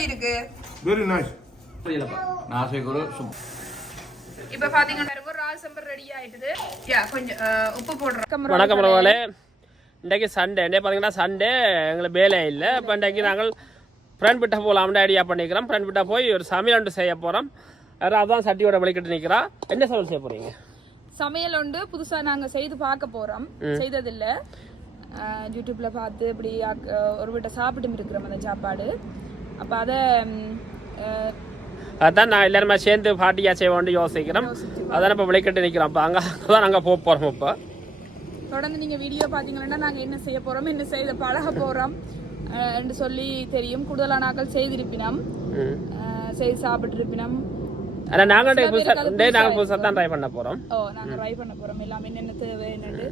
எப்படி இருக்கு? Very nice. நாசிக்குரு இப்ப பாத்தீங்கன்னா ரால் சம்பர் ரெடி ஆயிடுது. கொஞ்சம் உப்பு போடுறோம். வணக்கம் ரவலே. இன்றைக்கு சண்டே பார்த்தீங்கன்னா சண்டே எங்களுக்கு வேலை இல்லை. இப்போ இன்றைக்கு நாங்கள் ஃப்ரெண்ட் விட்ட போகலாம்னு ஐடியா பண்ணிக்கிறோம். ஃப்ரெண்ட் விட்டா போய் ஒரு சமையல் ஒன்று செய்ய போகிறோம். அதான் சட்டியோட வலிக்கிட்டு நிற்கிறா. என்ன சமையல் செய்ய போகிறீங்க? சமையல் ஒன்று புதுசாக நாங்கள் செய்து பார்க்க போகிறோம். செய்ததில்லை. யூடியூப்பில் பார்த்து இப்படி ஒரு வீட்டை சாப்பிட்டு இருக்கிறோம் அந்த சாப்பாடு. அப்போ அதை அதான் நான் எல்லாருமே சேர்ந்து பாட்டியாக செய்வோம்னு யோசிக்கிறோம். அதான் இப்போ விளைக்கிட்டு நிற்கிறோம். அப்போ அங்கே தான் நாங்கள் போக போகிறோம். இப்போ தொடர்ந்து நீங்கள் வீடியோ பார்த்தீங்கன்னா நாங்கள் என்ன செய்ய போகிறோம், என்ன செய்த பழக போகிறோம் என்று சொல்லி தெரியும். கூடுதலான நாட்கள் செய்திருப்பினோம், செய்து சாப்பிட்டு இருப்பினோம். ஆனால் நாங்கள் புதுசாக தான் ட்ரை பண்ண போகிறோம். நாங்கள் ட்ரை பண்ண போகிறோம். எல்லாம் என்னென்ன தேவை என்னென்னு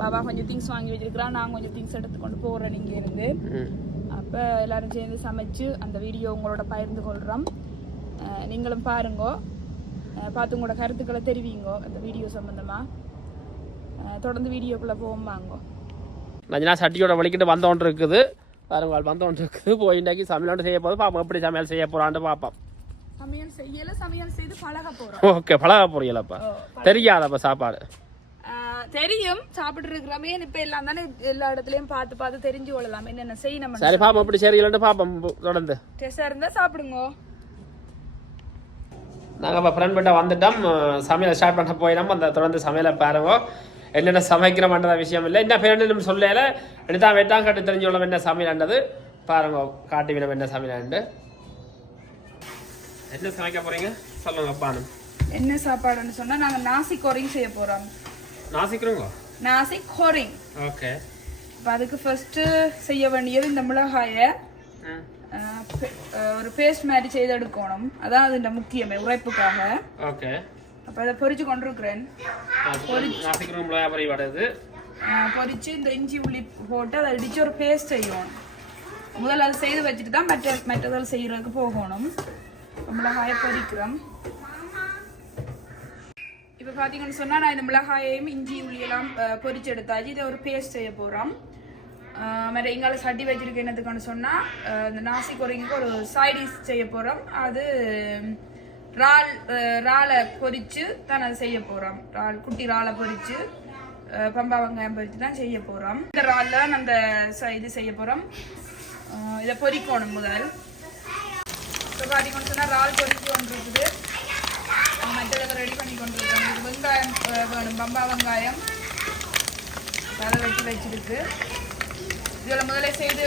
பாபா கொஞ்சம் திங்ஸ் வாங்கி வச்சிருக்கிறோம். நாங்கள் கொஞ்சம் திங்ஸ் எடுத்துக்கொண்டு போகிறோம் இங்கே இருந்து. அப்போ எல்லாரும் சேர்ந்து சமைச்சு அந்த வீடியோ உங்களோட பகிர்ந்து கொள்கிறோம். நீங்களும் பாருங்க, பார்த்து உங்களோட கருத்துக்களை தெரிவிங்கோ அந்த வீடியோ சம்மந்தமாக. தொடர்ந்து வீடியோக்குள்ளே போவோம் வாங்க. மஞ்சனா சட்டியோட வலிக்கிட்டு வந்தோன்று இருக்குது. பாருங்க வந்தோன்று இருக்குது. போய் இன்றைக்கி சமையலோடு செய்ய போது பார்ப்போம் எப்படி சமையல் செய்ய போகிறான்னு பார்ப்போம். சமையல் செய்யல, சமையல் செய்து பழக போகிறோம். ஓகே, பழக போறீங்களப்பா? தெரியாதப்பா சாப்பாடு? தெரியும், சாப்பிட்டு இருக்கிறோமே. இப்ப எல்லாம் தானே எல்லா இடத்துலயும் பார்த்து பார்த்து தெரிஞ்சு கொள்ளலாம் என்னென்ன செய்யணும். சரி பாப்போம், அப்படி சரியில்லைன்னு பாப்போம். தொடர்ந்து டேஸ்டா இருந்தா சாப்பிடுங்க. நாங்கள் இப்போ ஃப்ரெண்ட் கிட்ட வந்துட்டோம். சமையல் ஸ்டார்ட் பண்ண போயிடும். அந்த தொடர்ந்து சமையலை பாருங்க. என்னென்ன சமைக்கிறோம்ன்ற விஷயம் இல்லை. என்ன ஃப்ரெண்டு நம்ம சொல்லல எடுத்தான் வெட்டான் கட்டு தெரிஞ்சோளம் என்ன சமையல்ன்றது பாருங்க. காட்டி வினம் என்ன சமையல்ண்டு. என்ன சமைக்க போறீங்க சொல்லுங்க பானு. என்ன சாப்பாடுன்னு சொன்னா நாங்க நாசி கோரிங் செய்ய போறோம். நாசிக்கிறோங்க? நாசி கோரிங். ஓகே. இப்போ அதுக்கு ஃபர்ஸ்ட் செய்ய வேண்டியது இந்த மிளகாயை ஒரு பேஸ்ட் மாதிரி செய்து எடுக்கணும். அதான் அது முக்கியமே உரைப்புக்காக. ஓகே. அப்போ அதை பொரிச்சு கொண்டிருக்கிறேன். பொரிச்சு இந்த இஞ்சி உள்ளி போட்டு அதை அடிச்சு ஒரு பேஸ்ட் செய்யணும். முதல்ல அதை செய்து வச்சுட்டு தான் மற்றதால் செய்யறதுக்கு போகணும். மிளகாயை பொரிக்கிறோம். இப்போ பார்த்தீங்கன்னு சொன்னால் நான் இந்த மிளகாயையும் இஞ்சி உள்ளியெல்லாம் பொரிச்சு எடுத்தாச்சு. இதை ஒரு பேஸ்ட் செய்ய போகிறோம். மற்ற எங்கால சட்டி வச்சிருக்க என்னதுக்குன்னு சொன்னால் இந்த நாசி கோரிங்க்கு ஒரு சைடிஷ் செய்ய போகிறோம். அது இறாலை பொரிச்சு தான் அதை செய்ய போகிறோம். குட்டி இறாலை பொரிச்சு பம்பா வெங்காயம் பொரிச்சு தான் செய்ய போகிறோம். இந்த இறாலில் அந்த இது செய்ய போகிறோம். இதை பொரிக்கணும் முதல். இப்போ பார்த்தீங்கன்னு சொன்னால் இறால் பொரிச்சு கொண்டு இருக்குது. மற்றதை ரெடி பண்ணி கொண்டு இருக்கோம். வெங்காயம் வேணும், பம்பா வெங்காயம் அதை வெட்டி வச்சிருக்கு. இதில் முதல்ல செய்து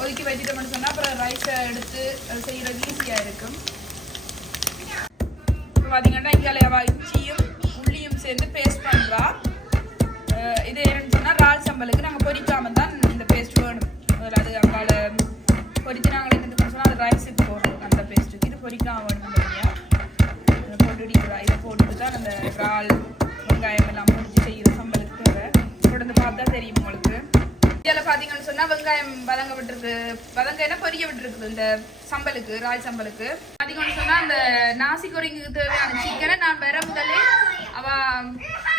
ஒதுக்கி வச்சுட்டோம்னு சொன்னால் அப்புறம் ரைஸை எடுத்து செய்கிறது ஈஸியாக இருக்கும். இப்போ பார்த்தீங்கன்னா இங்கே இஞ்சியும் உள்ளியும் சேர்ந்து பேஸ்ட் பண்ணுறா. இது என்னன்னு சொன்னால் இறால் சம்பலுக்கு நாங்கள் பொரிக்காமல் தான் இந்த பேஸ்ட் வேணும். முதல்ல அது அங்கால பொரித்து நாங்கள் என்னன்னு சொன்னால் அது ரைஸுக்கு போடுறோம். அந்த பேஸ்ட்டுக்கு இது பொரிக்காமல் வேணும். இதை போட்டு இதை போட்டுட்டு தான் அந்த இறால் வெங்காயம் எல்லாம் பொரிச்சு செய்கிற சம்பலுக்கு தேவை. தொடர்ந்து பார்த்தா தெரியும் உங்களுக்கு. இதில் பார்த்தீங்கன்னு சொன்னால் வெங்காயம் வதங்க விட்டுருக்கு. வதங்கன்னா பொரிய விட்டுருக்குது இந்த சம்பலுக்கு, ராய் சம்பலுக்கு. பார்த்தீங்கன்னு சொன்னால் அந்த நாசி கோரிங்குக்கு தேவையான சிக்கனை நான் வர முதலே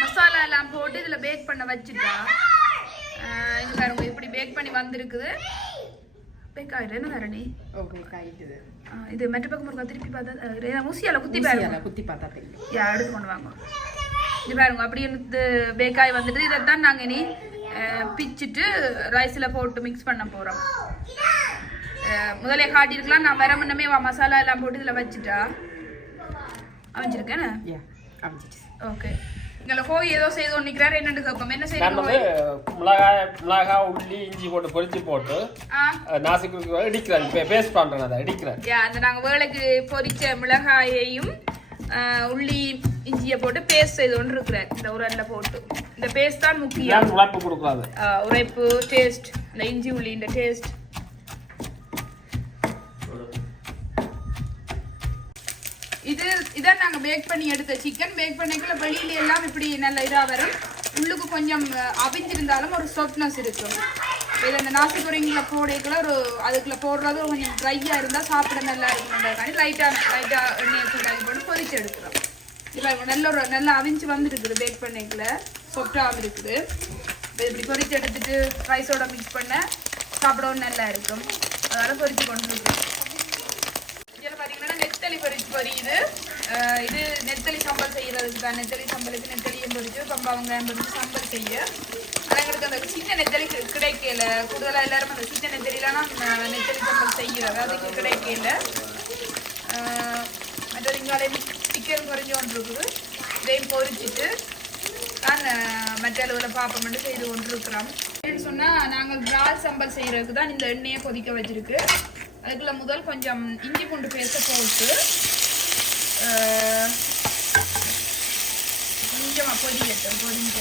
மசாலா எல்லாம் போட்டு இதில் பேக் பண்ண வச்சுட்டா. இங்கே பாருங்க இப்படி பேக் பண்ணி வந்திருக்குது. பேக் ஆகிடுது என்ன தரணி? இது மெட்ட பக்கம் இருக்கா? திருப்பி பார்த்தா ஊசியால் குத்தி பாருங்க. குத்தி பார்த்தா எடுத்து கொண்டு வாங்க. இது பாருங்க அப்படி எனக்கு பேக்காய் வந்துட்டு இதை தான் நாங்கள் இனி பிச்சுட்டு ரைஸில் போட்டு மிக்ஸ் பண்ண போகிறோம். முதலே காட்டியிருக்கலாம். நான் வர முன்னமே மசாலா எல்லாம் போட்டு இதில் வச்சுட்டா அமைச்சிருக்கேன். ஓகே. இங்கே கோழி ஏதோ செய்து ஒன்றிக்கிறாரு. என்னென்னு கேட்போம். என்ன செய்யணும்? மிளகாய் உள்ளி இஞ்சி போட்டு பொரிச்சு போட்டு நாசிக்கு இடிக்கிறேன். பேஸ்ட் பண்ணுறேன். அதை இடிக்கிறேன். அந்த நாங்கள் வேலைக்கு பொரிச்ச மிளகாயையும் உள்ளி இஞ்சியை போட்டு பேஸ்ட் செய்து கொண்டு இருக்கிறேன். இந்த உரல்ல போட்டு இந்த பேஸ்ட் தான் முக்கியம். உரைப்பு கொடுக்காது. உரைப்பு டேஸ்ட், இந்த இஞ்சி உள்ளி இந்த டேஸ்ட். இதான் நாங்கள் பேக் பண்ணி எடுத்த சிக்கன். பேக் பண்ணிக்கல வெளியில எல்லாம் இப்படி நல்ல இதாக வரும். உள்ளுக்கு கொஞ்சம் அவிஞ்சிருந்தாலும் ஒரு சாஃப்ட்னஸ் இருக்கும். இதை இந்த நாசி கோரிங்கில் போடக்குள்ள ஒரு அதுக்குள்ள போடுறது கொஞ்சம் ட்ரையாக இருந்தால் சாப்பிட நல்லா இருக்கும்ன்றதுக்காண்டி லைட்டாக எண்ணெயை சூடாக்கி போட்டு பொரிச்சு எடுக்கிறோம். இப்போ நல்லா அவிஞ்சு வந்துருக்குது. பேக் பண்ணிக்கல சாஃப்டாக இருக்குது. இப்படி பொரிச்சு எடுத்துட்டு ரைஸோட மிக்ஸ் பண்ண சாப்பிடவும் நல்லா இருக்கும். அதனால பொரிச்சு கொண்டு இருக்கோம். தான் நெத்தலி சம்பளுக்கு நெத்தலியும் பொறிச்சு பம்பா வெங்காயம் பொறிச்சு சம்பல் செய்ய. ஆனால் எங்களுக்கு அந்த சின்ன நெத்தலி கிடைக்கல. கூடுதலாக எல்லாரும் அந்த சின்ன நெத்தலிலாம் நெத்தலி சம்பல் செய்கிறது, அதுக்கு கிடைக்கல. மற்ற இங்காலே சிக்கன் குறைஞ்சி ஒன்று இருக்குது, இதையும் பொறிச்சிட்டு தான் மற்ற அளவில் பாப்பமெண்டு செய்து கொண்டு இருக்கிறோம். என்னன்னு சொன்னால் நாங்கள் இறால் சம்பல் செய்கிறதுக்கு தான் இந்த எண்ணெயை கொதிக்க வச்சிருக்கு. அதுக்குள்ள முதல் கொஞ்சம் இஞ்சி பூண்டு பேஸ்ட்டை போட்டு கொஞ்சமாக பொடிஞ்ச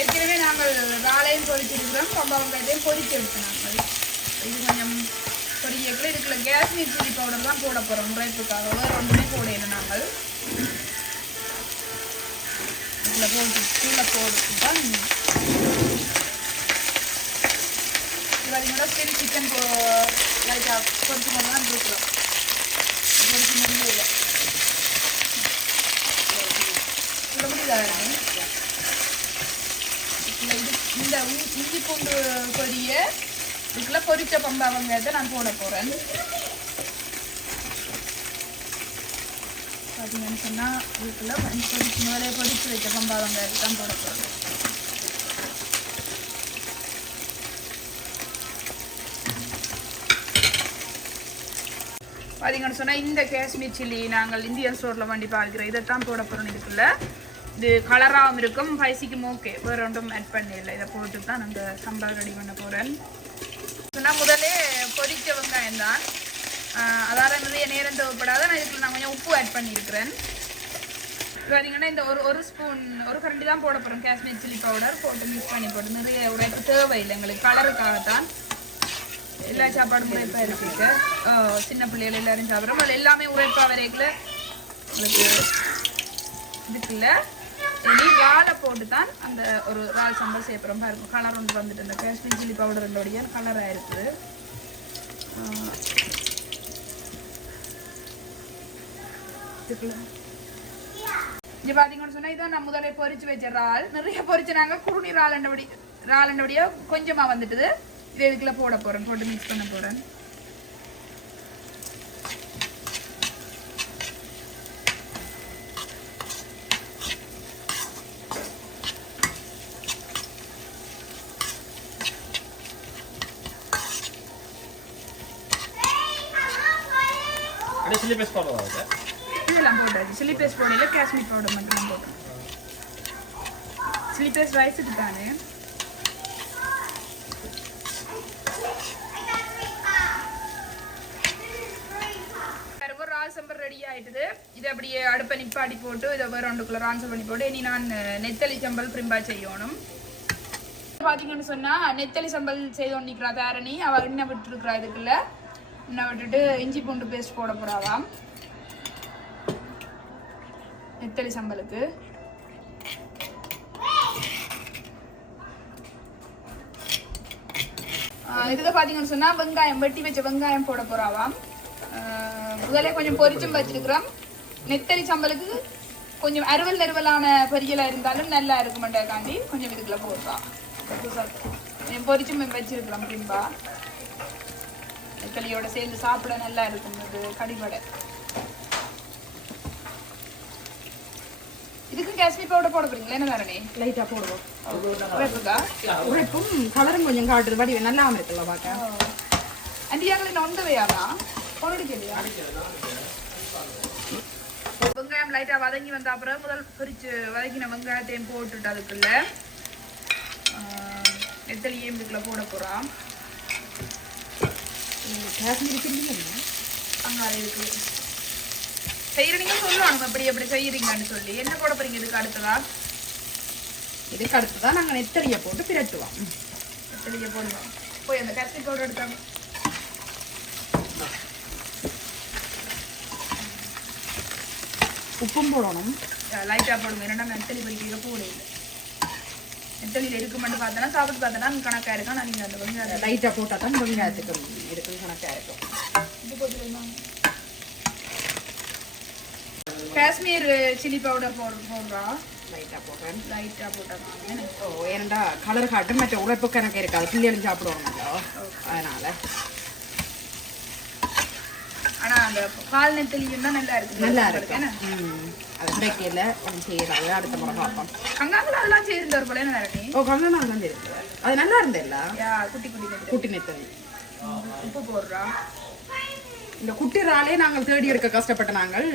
ஏற்கனவே நாங்கள் இறாலையும் பொரிச்சிருக்கிறோம், பம்பா வெங்காயத்தையும் பொரிச்சு எடுத்தோம். நாங்கள் இது கொஞ்சம் பொடியக்குள்ள இதுக்குள்ள காஷ்மீர் சில்லி பவுடர் தான் போட போகிறோம் உரைப்புக்காக. வேறு ஒன்றுமே போடணும். நாங்கள் இதில் போட்டு கீழே போட்டு தான் பார்த்தீங்கன்னா சரி சிக்கன் லைட்டாக பொறிச்சு கொண்டு தான் இருக்கிறோம். பொறிச்சு முடியல இவ்வளோ முடியாது. இந்த இஞ்சி பூண்டு பொரிய இதுக்குள்ள பொரிச்ச பம்பா வெங்காயத்தை நான் போட போகிறேன். பார்த்தீங்கன்னு சொன்னால் இதுக்குள்ள பொரிச்சு முதலே பொரிச்சு வச்ச பம்பா வெங்காயத்தை தான் போட போகிறேன். பார்த்தீங்கன்னு சொன்னால் இந்த காஷ்மீர் சில்லி நாங்கள் இந்தியன் ஸ்டோரில் வண்டி பார்க்கிறோம், இதைத்தான் போட போகிறோம். இதுக்குள்ள இது கலராகவும் இருக்கும், பைசிக்கும் ஓகே, வேறு ஒன்றும் ஆட் பண்ணிடல. இதை போட்டு தான் நாங்கள் சம்பல் ரெடி பண்ண போகிறேன். சொன்னால் முதலே பொரிச்ச வெங்காயம் தான், அதால் நிறைய நேரம் தேவைப்படாத. நான் இதுக்குள்ள நான் கொஞ்சம் உப்பு ஆட் பண்ணியிருக்கிறேன். பார்த்தீங்கன்னா இந்த ஒரு ஸ்பூன் ஒரு கரண்டி தான் போட போகிறோம் காஷ்மீர் சில்லி பவுடர் போட்டு மிக்ஸ் பண்ணி போட்டு. நிறைய உரைப்பு தேவையில்லை எங்களுக்கு, கலருக்காகத்தான். எல்லா சாப்பாடும் உரைப்பாக இருக்கு, சின்ன பிள்ளைகள் எல்லாரும் சாப்பிட்றோம். அது எல்லாமே உரைப்பாக வரைக்குள்ள உங்களுக்கு இதுக்குள்ள இனி வாழை போட்டு தான் அந்த ஒரு இறால் சம்பல் செய்யப்படுறோம். பாருங்க கலர் ஒன்று வந்துட்டு இந்த காஷ்மீர் சில்லி பவுடருடைய கலராக இருக்குது. இங்கே பார்த்தீங்கன்னு சொன்னால் இதான் நான் முதலே பொரிச்சு வச்ச இறால். நிறைய பொரிச்சு நாங்கள் குருணி இறாலண்டபடியா கொஞ்சமாக வந்துட்டுது. இது இதுக்குள்ள போட போகிறேன், போட்டு மிக்ஸ் பண்ண போகிறேன். சில்லி பேஸ்ட் போடுறதா? இதெல்லாம் போடுறது சில்லி பேஸ்ட் போடல, காஷ்மீர் பவுடர் மட்டும் போடுறேன். சில்லி பேஸ்ட் ரைஸுக்கு தானே. சம்பல் ரெடி ஆயிட்டுது. இது அப்படியே அடுப்பை நிப்பாடி போட்டு இதை வேற ஒன்றுக்குள்ள ரான்சல் பண்ணி போட்டு இனி நான் நெத்தலி சம்பல் பிரிம்பா செய்யணும். பார்த்தீங்கன்னு சொன்னா நெத்தலி சம்பல் செய்தோன்னு நிற்கிறா தாரணி. அவள் எண்ணெய் விட்டுருக்குறா, இதுக்குள்ள எண்ணெய் விட்டுட்டு இஞ்சி பூண்டு பேஸ்ட் போட போறாவாம் நெத்தலி சம்பலுக்கு. இதுக்கு பார்த்தீங்கன்னு சொன்னா வெங்காயம் வெட்டி வச்ச வெங்காயம் போட போறாவாம். முதலே கொஞ்சம் பொரிச்சும் வச்சிருக்கிறோம். நெத்தலி சம்பலுக்கு கொஞ்சம் அறுவலான பொரியலாக இருந்தாலும் நல்லா இருக்க மாட்டேக்காண்டி கொஞ்சம் இதுக்குள்ள போடுறா. கொஞ்சம் பொரிச்சும் வச்சிருக்கிறோம் பிரிம்பா. நெத்தலியோட சேர்ந்து சாப்பிட நல்லா இருக்கும் அது கடிபடை. இதுக்கு காஷ்மீர் பவுடர் போட போறீங்களா? என்ன தானே லைட்டாக போடுவோம். உரைப்புக்கா? உரைப்பும் கலரும் கொஞ்சம் காட்டுறது வடி நல்லாமல் இருக்குல்ல பார்க்க. அண்டியாக்களின் ஒன்றவையாவா பொருடுக்கலையா? வெங்காயம் லைட்டாக வதங்கி வந்த அப்புறம் முதல் பொரிச்சு வதக்கின வெங்காயத்தையும் போட்டுட்டு அதுக்குள்ள நெத்தலியையும் இதுக்குள்ள போட போகிறோம். அங்கே இருக்கு செய்யறீங்க சொல்லணும் எப்படி எப்படி செய்யறீங்கன்னு சொல்லி. என்ன போட போறீங்க இதுக்கு அடுத்ததா? இதுக்கு அடுத்ததான் நாங்கள் நெத்தலியை போட்டு பிரட்டுவோம். நெத்தலியை போடுவோம். போய் அந்த காஷ்மீர் பவுடர் எடுத்தாங்க. உப்பும் போடணும், லைட்டாக போடுங்க. என்னென்னா நெத்தலி பொரிக்க போடல. நெத்தலியில் இருக்கு மட்டும் பார்த்தோன்னா சாப்பிட்டு பார்த்தோன்னா கணக்காக இருக்கும். நான் நீங்கள் அந்த வெங்காயம் லைட்டாக போட்டால் தான் வெங்காயத்துக்கு இருக்குது கணக்காக இருக்கும். இது போட்டுருந்தாங்க. காஷ்மீர் சில்லி பவுடர் போடுறா. லைட்டாக போடுறேன். லைட்டாக போட்டாங்க. ஓ ஏன்டா கலர் காட்டும் மற்ற உழைப்பு கணக்கு இருக்காது, பிள்ளைகளும் சாப்பிடுவாங்களோ அதனால். ஆனால் அந்த பால் நெத்தலியும் தான் நல்லா இருக்கு. நல்லா இருக்கு. அது கிடைக்கல ஒன்றும் செய்யறாங்க. அடுத்த முறை பார்ப்போம். கங்காக்குள்ள அதெல்லாம் செய்திருந்தவர் போல என்ன நடத்தி? ஓ கங்கனா தான் இருக்கு. அது நல்லா இருந்தேல்ல? குட்டி குட்டி நெத்தலி. குட்டி நெத்தலி. உப்பு போடுறா. இந்த குட்டி இறாலே நாங்கள் தேடி எடுக்க கஷ்டப்பட்ட நாங்கள்.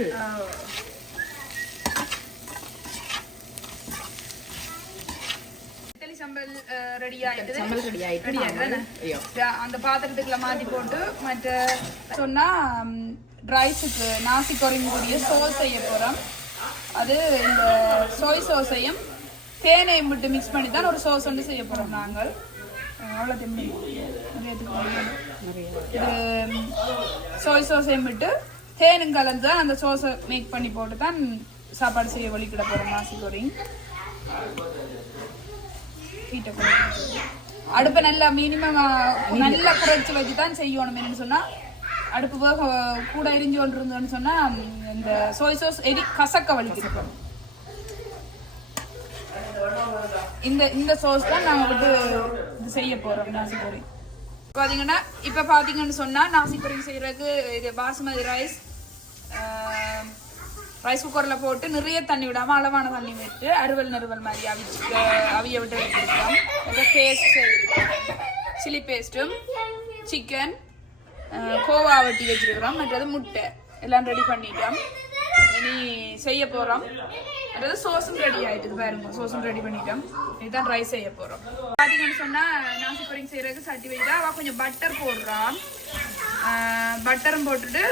சம்பல் ரெடி ஆயிட்டு. சம்பல் ரெடி ஆயிட்டு. அந்த பாத்திரத்துக்குள்ள மாத்தி போட்டு மற்ற சொன்னா ரைஸுக்கு நாசி குறைங்கூடிய சோஸ் செய்ய போறோம். அது இந்த சோய் சோஸையும் தேனையும் விட்டு மிக்ஸ் பண்ணி தான் ஒரு சோஸ் ஒன்று செய்ய போறோம் நாங்கள். அவ்வளோ தெம்பி இது சோய் சோஸையும் விட்டு தேனும் கலந்து தான் அந்த சோஸை மேக் பண்ணி போட்டு தான் சாப்பாடு செய்ய வலிக்கிட போறோம். நாசி குறைங் அடுப்பை நல்லா மினிமம் நல்லா குறைச்சி வச்சு தான் செய்யணும். என்னன்னு சொன்னா அடுப்பு கூட எரிஞ்சு கொண்டு இருந்தோன்னு சொன்னா இந்த சோய் சோஸ் கசக்க வலிக்கு. இந்த சோஸ் தான் நாங்க விட்டு இது செய்ய போறோம் நாசி கோரி. பாத்தீங்கன்னா இப்ப பாத்தீங்கன்னு சொன்னா நாசி கோரி செய்யறதுக்கு இது பாசுமதி ரைஸ் குக்கர்ல போட்டு நிறைய தண்ணி விடாம அளவான தண்ணி விட்டு அறுவல் நறுவல் மாதிரி அவிய விட்டு வச்சிருக்கோம். பேஸ்ட் செய்திருக்கோம். சில்லி பேஸ்ட்டும் சிக்கன் கோவா வட்டி வச்சிருக்கிறோம். மற்றது முட்டை எல்லாம் ரெடி பண்ணிட்டோம். இனி செய்ய போறோம். அதாவது சோஸும் ரெடி ஆயிட்டு பாருங்க. சோஸும் ரெடி பண்ணிட்டோம். இதுதான் ரைஸ் செய்ய போறோம். பாத்தீங்கன்னு சொன்னா நாசி பொரிங் செய்யறதுக்கு சட்டி வைட்டா அவ கொஞ்சம் பட்டர் போடுறான். பட்டரும் போட்டுட்டு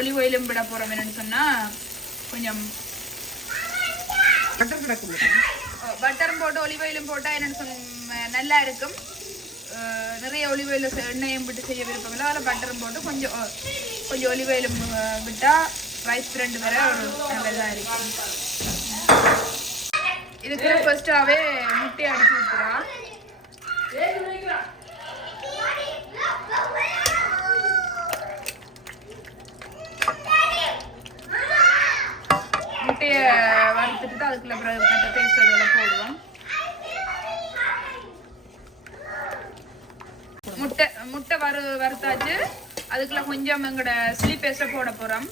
ஒலிவ் ஆயிலும் விட போறோம். என்னன்னு சொன்னா கொஞ்சம் பட்டரும் போட்டு ஒலிவ் ஆயிலும் போட்டா என்னன்னு நல்லா இருக்கும். நிறைய ஒலிவ் ஆயில் எண்ணெயும் விட்டு செய்ய விருப்பம் இல்லை. அதில் பட்டரும் போட்டு கொஞ்சம் ஒலிவ் ஆயிலும் விட்டா ரைஸ் 2 வரை ஒரு நல்லதாக இருக்கும். இதுக்கு ஃபர்ஸ்டாவே முட்டையை அடிச்சு விட்டுறா. முட்டையை வறுத்துட்டு அதுக்குள்ள மற்ற பேஸ்ட் அதெல்லாம் போடுவோம். முட்டை வறுத்தாச்சு. அதுக்குள்ள கொஞ்சம் எங்களோட சில்லி பேஸ்ட்டை போட போறோம்.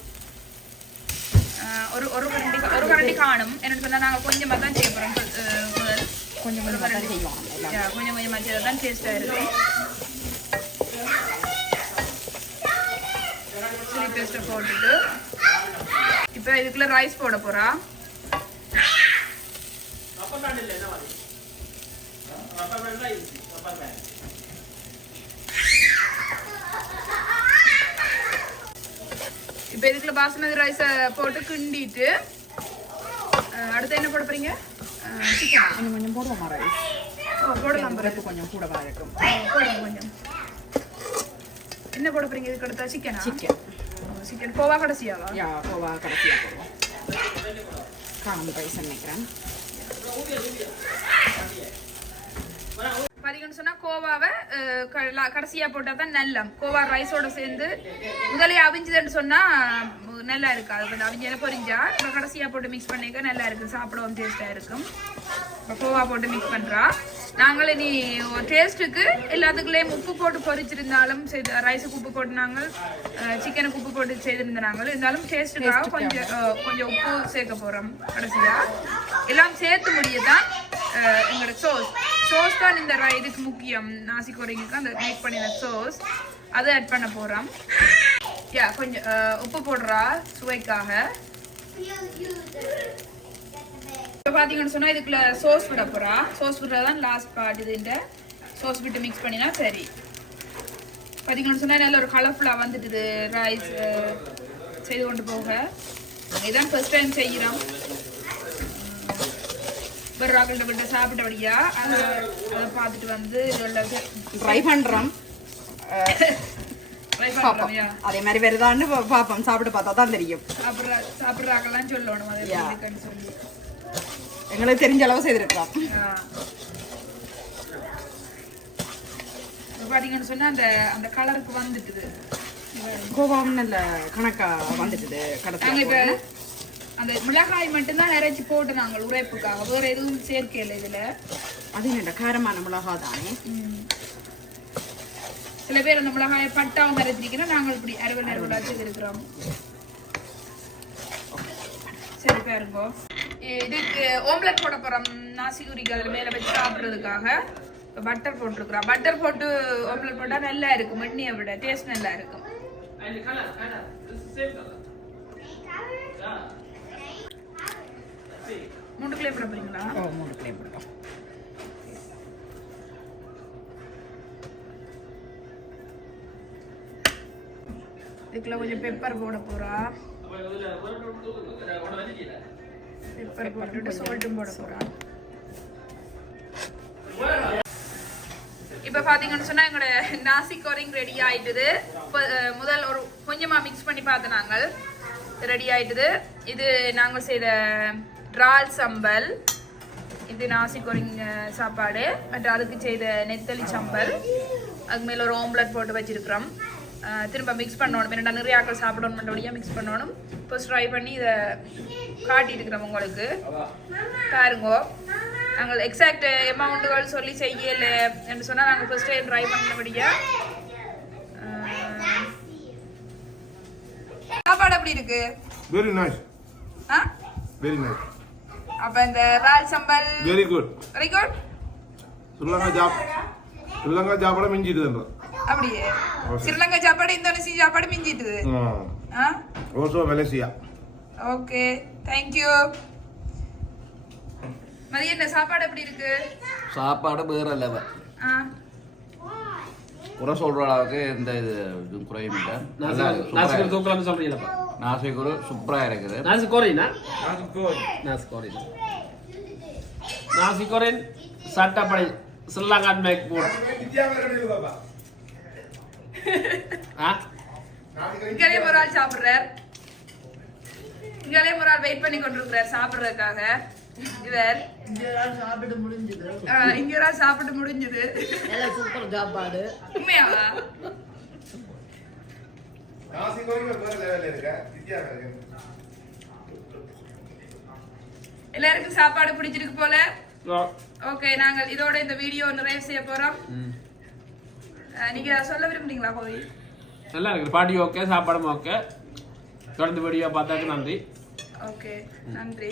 ஒரு கரண்டி காணும். என்னன்னு சொன்னா நாங்கள் கொஞ்சமாக தான் செய்ய போறோம். கொஞ்சம் கொஞ்சமாக செய்யறது தான் டேஸ்டா இருக்கும். சில்லி பேஸ்ட்டை போட்டுட்டு இப்போ இதுக்குள்ள ரைஸ் போட போறா. இப்போ இதுக்குள்ள பாசுமதி ரைஸை போட்டு கிண்டிட்டு அடுத்து என்ன போட போறீங்க? சிக்கன் கொஞ்சம் போடுவோம். ரைஸ் போடலாம். கொஞ்சம் கூட இருக்கும். போடுங்க கொஞ்சம். என்ன போட போறீங்க இதுக்கு அடுத்தா? சிக்கன் கோவா கடைசியாவா? கோவா கடைசியா போடுவோம். காணும் ரைஸ் நினைக்கிறேன். பாத்தீங்கன்னு சொன்னா கோவாவை கடைசியா போட்டா தான் நல்லா. கோவா ரைஸோட சேர்ந்து முதலே அவிஞ்சுதுன்னு சொன்னா நல்லா இருக்காது. கொஞ்சம் அவிஞ்சல பொரிஞ்சா கடைசியா போட்டு மிக்ஸ் பண்ணிக்க நல்லா இருக்கும். சாப்பிடவும் டேஸ்டா இருக்கும். கோவா போட்டு மிக்ஸ் பண்றா. நாங்கள் இனி டேஸ்ட்டுக்கு எல்லாத்துக்குள்ளேயும் உப்பு போட்டு பொரிச்சிருந்தாலும் ரைஸுக்கு உப்பு போட்டு நாங்கள் சிக்கனுக்கு உப்பு போட்டு செய்திருந்தாங்க. இருந்தாலும் டேஸ்ட்டுக்காக கொஞ்சம் உப்பு சேர்க்க போறோம். கடைசியா எல்லாம் சேர்த்து முடியதான் எங்களோட சோஸ் தான் இந்த இதுக்கு முக்கியம். நாசி கோரிங்குக்கு அந்த மேக் பண்ணின சோஸ் அதை ஆட் பண்ண போறோம். கொஞ்சம் உப்பு போடுறா சுவைக்காக. இப்போ பார்த்தீங்கன்னு சொன்னா இதுக்குள்ள சோஸ் விட போறா. சோஸ் விடுறதான் லாஸ்ட் பார்ட். இதுன்ற சோஸ் விட்டு மிக்ஸ் பண்ணினா சரி. பார்த்தீங்கன்னு சொன்னா நல்ல ஒரு கலர்ஃபுல்லாக வந்துட்டுது ரைஸ் செய்து கொண்டு போக. இதுதான் ஃபர்ஸ்ட் டைம் செய்கிறோம். ராகல்கிட்ட விட்டு சாப்பிட்டபடியா அதை பார்த்துட்டு வந்து ட்ரை பண்றோம். அதே மாதிரி வருதான்னு பாப்போம். சாப்பிட்டு பார்த்தா தான் தெரியும். சாப்பிட்றாங்கலாம் சொல்லணும். சொல்லி எங்களுக்கு தெரிஞ்ச அளவு செய்திருக்கலாம். பாத்தீங்கன்னு சொன்னா அந்த கலருக்கு வந்துட்டுது. கோவாவும் நல்ல கணக்கா வந்துட்டுது. கடத்த அந்த மிளகாய் மட்டும்தான் நிறைச்சி போட்டு நாங்கள் உரைப்புக்காக வேற எதுவும் சேர்க்கல இதுல. அது என்ன காரமான மிளகா தானே. சில பேர் அந்த மிளகாயை பட்டாவும் அரைச்சிருக்கீங்கன்னா நாங்கள் இப்படி அரைவல் அரைவலாச்சும் இருக்கிறோம். சரி பாருங்க, இதுக்கு ஓம்லெட் போட போறோம். நாசிகுரிக்கு அதில் மேலே வச்சு சாப்பிட்றதுக்காக பட்டர் போட்டிருக்கிறோம். பட்டர் போட்டு ஓம்லெட் போட்டால் நல்லா இருக்கும், மண்ணியை விட டேஸ்ட் நல்லா இருக்கும். மூணுக்குள்ளே போட போறீங்களா? 3 போடுவோம். இதுக்குள்ள கொஞ்சம் பெப்பர் போட போறா. பெப்பர் போட்டுட்டு சால்ட்டும் போட போறா. இப்போ பார்த்தீங்கன்னு சொன்னால் எங்களோட நாசி கோரிங் ரெடி ஆயிட்டுது. முதல் ஒரு கொஞ்சமாக மிக்ஸ் பண்ணி பார்த்து நாங்கள் ரெடி ஆயிட்டுது. இது நாங்கள் செய்த இறால் சம்பல், இது நாசி கோரிங் சாப்பாடு. மற்றும் அதுக்கு செய்த நெத்தலி சம்பல், அதுக்கு மேலே ஒரு ஓம்லெட் போட்டு வச்சிருக்கிறோம். திரும்ப மிக்ஸ் பண்ணணும். என்னடா நிறைய ஆக்கள் சாப்பிடணும் மற்றபடியாக மிக்ஸ் பண்ணணும். ஃபர்ஸ்ட் ட்ரை பண்ணி இதை காட்டிட்டு இருக்கிறோம் உங்களுக்கு பாருங்க. நாங்கள் எக்ஸாக்ட் அமௌண்ட்டுகள் சொல்லி செய்யலை என்று சொன்னால் நாங்கள் ஃபர்ஸ்ட் டைம் ட்ரை பண்ணபடியா. சாப்பாடு எப்படி இருக்கு? Very nice. ஆ வெரி நைஸ். அப்போ இந்த இறால் sambal very good. Very good. Sri Lanka சாப்பாடு மிஞ்சிடுது. அப்படியே ஸ்ரீலங்கா சாப்பாடு இந்தோனேசியா சாப்பாடு மிஞ்சிட்டுது. Also Malaysia. Okay, thank you. மதியம் என்ன சாப்பாடு எப்படி இருக்கு? சாப்பாடு வேற லெவல். குறை சொல்ற அளவுக்கு எந்த இது குறையும் இல்லை. நாசிகோரி தூக்கலாம்னு சொல்றீங்களா? நாசிகோரி சூப்பரா இருக்குது. நாசிகோரின் சட்டப்படி ஸ்ரீலங்கன் மேக் போர்ட். இங்கே ஒரு ஆள் சாப்பிடுறார், இங்கே ஒரு ஆள் வெயிட் பண்ணி கொண்டிருக்கிறார் சாப்பிடுறதுக்காக. இவர் இங்க ஒரு ஆள் சாப்பிட்டு முடிஞ்சது. சூப்பர் சாப்பாடு. உண்மையாவா? எல்லாருக்கும் சாப்பாடு பிடிச்சிருக்கு போல. ஓகே, நாங்கள் இதோட இந்த வீடியோ நிறைவு செய்ய போறோம். நீங்க சொல்ல விரும்புறீங்களா? போய் நல்லா இருக்கு. பாட்டி ஓகே, சாப்பாடும் ஓகே. தொடர்ந்து வீடியோ பார்த்தாக்கு நன்றி. ஓகே, நன்றி.